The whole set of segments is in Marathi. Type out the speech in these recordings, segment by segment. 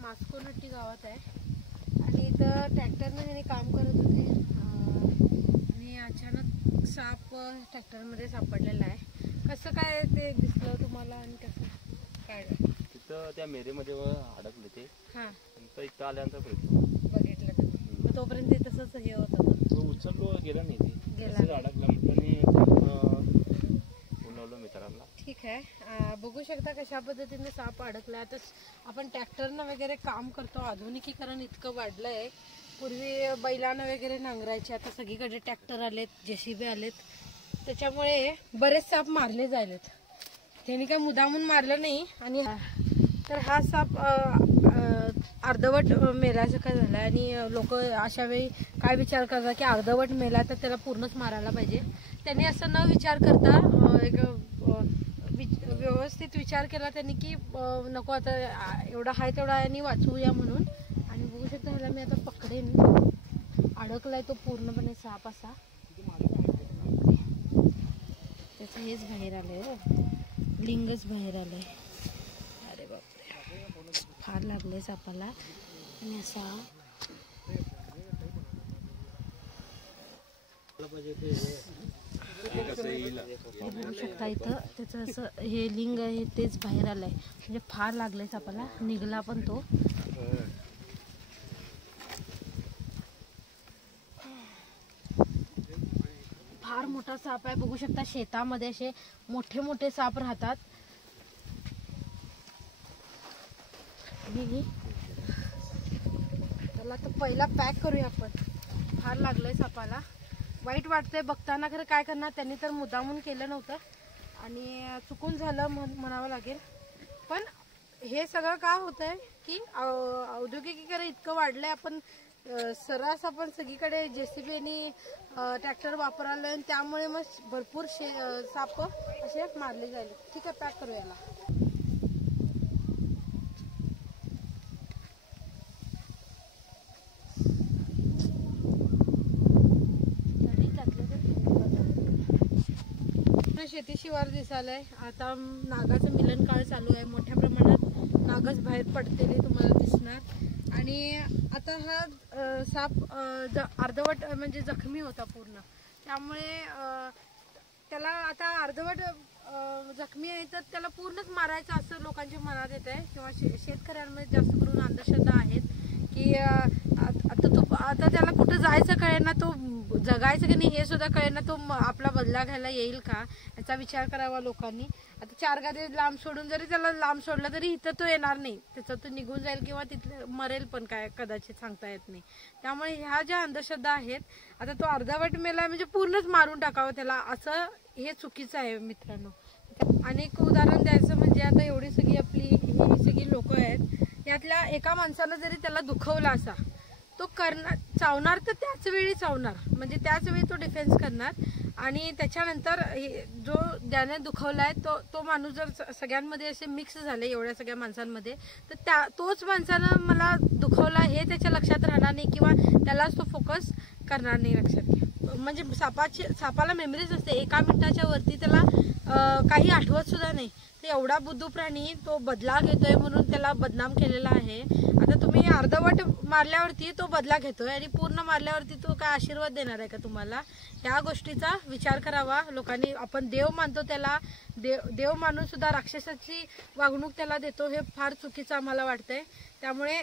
मास्कोनट्टी गावात आहे आणि इथं ट्रॅक्टरनं ह्याने काम करत होते आणि अचानक साप ट्रॅक्टरमध्ये सापडलेला आहे. कसं काय ते दिसलं तुम्हाला आणि कसं काय? तिथं त्या मेरेमध्ये अडकले ते. हां, तर इथं आल्यानंतर बघितलं तुम्ही? मग तोपर्यंत ते तसंच हे होतं, तो उचललो गेला नाही, ते गेला अडकला म्हटलं बोलवलं मित्रांना. ठीक आहे. बघू शकता कशा पद्धतीने साप अडकला. आता आपण ट्रॅक्टरनं वगैरे काम करतो, आधुनिकीकरण इतकं वाढलं आहे. पूर्वी बैलानं वगैरे नांगरायचे, आता सगळीकडे ट्रॅक्टर आलेत, जेसीबी आलेत, त्याच्यामुळे बरेच साप मारले जायलेत. त्यांनी काय मुदामून मारलं नाही. आणि तर हा साप अर्धवट मेल्यासारखा झाला आणि लोक अशा वेळी काय विचार करतात की अर्धवट मेला तर त्याला पूर्णच मारायला पाहिजे. त्यांनी असं न विचार करता एक व्यवस्थित विचार केला त्यांनी की नको आता एवढा हाय तेवढा आणि वाचवूया म्हणून. आणि बघू शकता ह्याला मी आता पकडेन, अडकलाय तो पूर्णपणे साप असा. त्याचं हेच बाहेर आलंय, लिंगच बाहेर आलंय. अरे बापरे, फार लागले सापाला. आणि असा बघू शकता इथं त्याचं असं हे लिंग आहे तेच बाहेर आलंय, म्हणजे फार लागलंय सापाला. निघला पण तो. फार मोठा साप आहे. बघू शकता शेतामध्ये असे मोठे मोठे साप राहतात. त्याला तर पहिला पॅक करूया आपण. फार लागलंय सापाला, वाईट वाटतंय बघताना. खरं काय करणार, त्यांनी तर मुद्दामून केलं नव्हतं आणि चुकून झालं म्हणावं लागेल. पण हे सगळं का होतंय की औद्योगिकीकरण इतकं वाढलंय. आपण सर्रास आपण सगळीकडे जेसीबी आणि ट्रॅक्टर वापरायला आणि त्यामुळे मग भरपूर साप असे मारले जाईल. ठीक आहे, पॅक करू याला. शेती शिवार दिसायलाय. आता नागाचं मिलन काळ चालू आहे. मोठ्या प्रमाणात नागच बाहेर पडतेले तुम्हाला दिसणार. आणि आता हा साप अर्धवट म्हणजे जखमी होता पूर्ण, त्यामुळे त्याला आता अर्धवट जखमी आहे तर त्याला पूर्णच मारायचं असं लोकांच्या मनात येत आहे. किंवा शेतकऱ्यांमध्ये जास्त करून अंधश्रद्धा आहेत की आता त्याला कुठं जायचं कळेना, तो जगायचं की नाही हे सुद्धा कळेना, तो आपला बदला घ्यायला येईल का याचा विचार करावा लोकांनी. आता 4 गादी लांब सोडून जरी त्याला लांब सोडलं तरी इथं तो येणार नाही, त्याचं तो निघून जाईल किंवा तिथले मरेल पण, काय कदाचित सांगता येत नाही. त्यामुळे ह्या ज्या अंधश्रद्धा आहेत, आता तो अर्धावट मेला म्हणजे पूर्णच मारून टाकावं त्याला, असं हे चुकीचं आहे मित्रांनो. अनेक उदाहरण द्यायचं म्हणजे आता एवढी सगळी आपली ही सगळी लोक आहेत, यातल्या एका माणसानं जरी त्याला दुखवला असा तो चावणार तर त्याच वेळी चावणार, म्हणजे त्याच वेळी तो डिफेन्स करणार. आणि त्याच्यानंतर जो ज्याने दुखवलाय तो माणूस जर सगळ्यांमध्ये असे मिक्स झाले एवढ्या सगळ्या माणसांमध्ये, तर तोच माणसानं मला दुखवला हे त्याच्या लक्षात राहणार नाही किंवा त्यालाच तो फोकस करणार नाही. लक्षात घ्या, म्हणजे सापाला मेमरीच असते. 1 मिनिटाच्या वरती त्याला काही आठवत सुद्धा नाही. ते एवढा बुद्धू प्राणी, तो बदला घेतोय म्हणून त्याला बदनाम केलेला आहे. आता तुम्ही अर्धवट मारल्यावरती तो बदला घेतोय आणि पूर्ण मारल्यावरती तो काय आशीर्वाद देणार आहे का तुम्हाला? या गोष्टीचा विचार करावा लोकांनी. आपण देव मानतो, त्याला देव मानून सुद्धा राक्षसाची वागणूक त्याला देतो, हे फार चुकीचं आम्हाला वाटतंय. त्यामुळे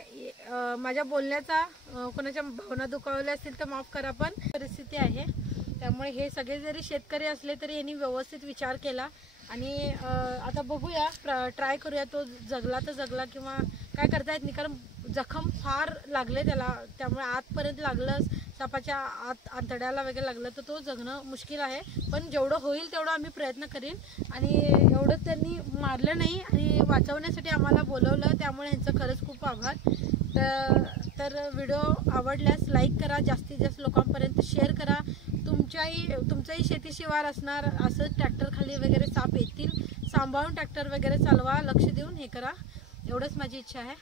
माझ्या बोलण्याचा कोणाच्या भावना दुखावल्या असतील तर माफ करा, पण परिस्थिती आहे. त्यामुळे हे सगळे जरी शेतकरी असले तरी यांनी व्यवस्थित विचार केला. आणि आता बघूया, ट्राय करूया, तो जगला तर जगला किंवा काय करता येत नाही, कारण जखम फार लागले त्याला. त्यामुळे आतपर्यंत लागलं, सापाच्या आत आंतड्याला वगैरे लागलं तर तो जगणं मुश्किल आहे. पण जेवढं होईल तेवढं आम्ही प्रयत्न करीन. आणि एवढं त्यांनी मारलं नाही आणि वाचवण्यासाठी आम्हाला बोलवलं, त्यामुळे यांचं खरंच खूप आभार. तर व्हिडिओ आवडल्यास लाईक करा, जास्तीत जास्त लोकांपर्यंत शेअर करा. तुमचंही शेती शिवार असणार असं ट्रॅक्टर खाली वगैरे साप येतील, सांभाळून ट्रॅक्टर वगैरे चालवा, लक्ष देऊन हे करा. एवढंच माझी इच्छा आहे.